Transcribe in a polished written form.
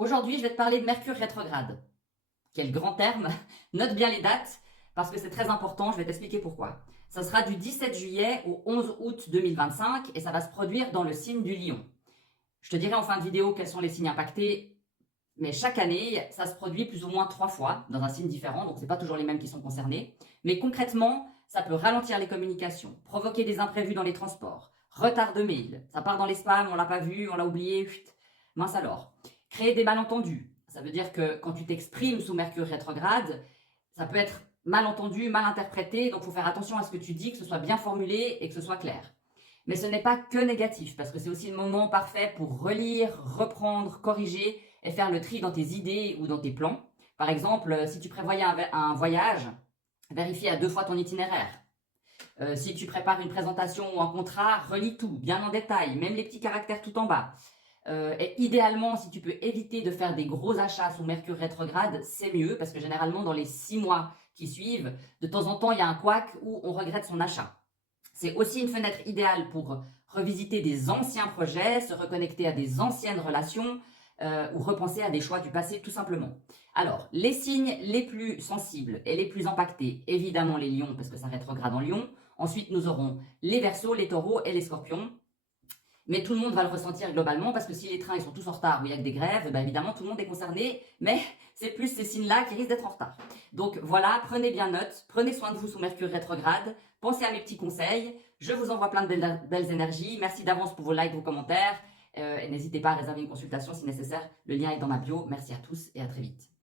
Aujourd'hui, je vais te parler de Mercure rétrograde. Quel grand terme. Note bien les dates parce que c'est très important, je vais t'expliquer pourquoi. Ça sera du 17 juillet au 11 août 2025 et ça va se produire dans le signe du Lion. Je te dirai en fin de vidéo quels sont les signes impactés, mais chaque année, ça se produit plus ou moins 3 fois dans un signe différent, donc c'est pas toujours les mêmes qui sont concernés. Mais concrètement, ça peut ralentir les communications, provoquer des imprévus dans les transports, retard de mail, ça part dans les spams, on l'a pas vu, on l'a oublié, chut, mince alors. Créer des malentendus, ça veut dire que quand tu t'exprimes sous Mercure rétrograde, ça peut être mal entendu, mal interprété, donc il faut faire attention à ce que tu dis, que ce soit bien formulé et que ce soit clair. Mais ce n'est pas que négatif, parce que c'est aussi le moment parfait pour relire, reprendre, corriger et faire le tri dans tes idées ou dans tes plans. Par exemple, si tu prévoyais un voyage, vérifie à 2 fois ton itinéraire. Si tu prépares une présentation ou un contrat, relis tout, bien en détail, même les petits caractères tout en bas. Et idéalement, si tu peux éviter de faire des gros achats sous Mercure rétrograde, c'est mieux, parce que généralement, dans les 6 mois qui suivent, de temps en temps, il y a un couac où on regrette son achat. C'est aussi une fenêtre idéale pour revisiter des anciens projets, se reconnecter à des anciennes relations ou repenser à des choix du passé tout simplement. Alors, les signes les plus sensibles et les plus impactés, évidemment les lions parce que ça rétrograde en lion. Ensuite, nous aurons les verseaux, les taureaux et les scorpions. Mais tout le monde va le ressentir globalement parce que si les trains ils sont tous en retard ou il y a que des grèves, bah évidemment tout le monde est concerné, mais c'est plus ces signes-là qui risquent d'être en retard. Donc voilà, prenez bien note, prenez soin de vous sous Mercure rétrograde, pensez à mes petits conseils, je vous envoie plein de belles énergies, merci d'avance pour vos likes, vos commentaires, et n'hésitez pas à réserver une consultation si nécessaire, le lien est dans ma bio, merci à tous et à très vite.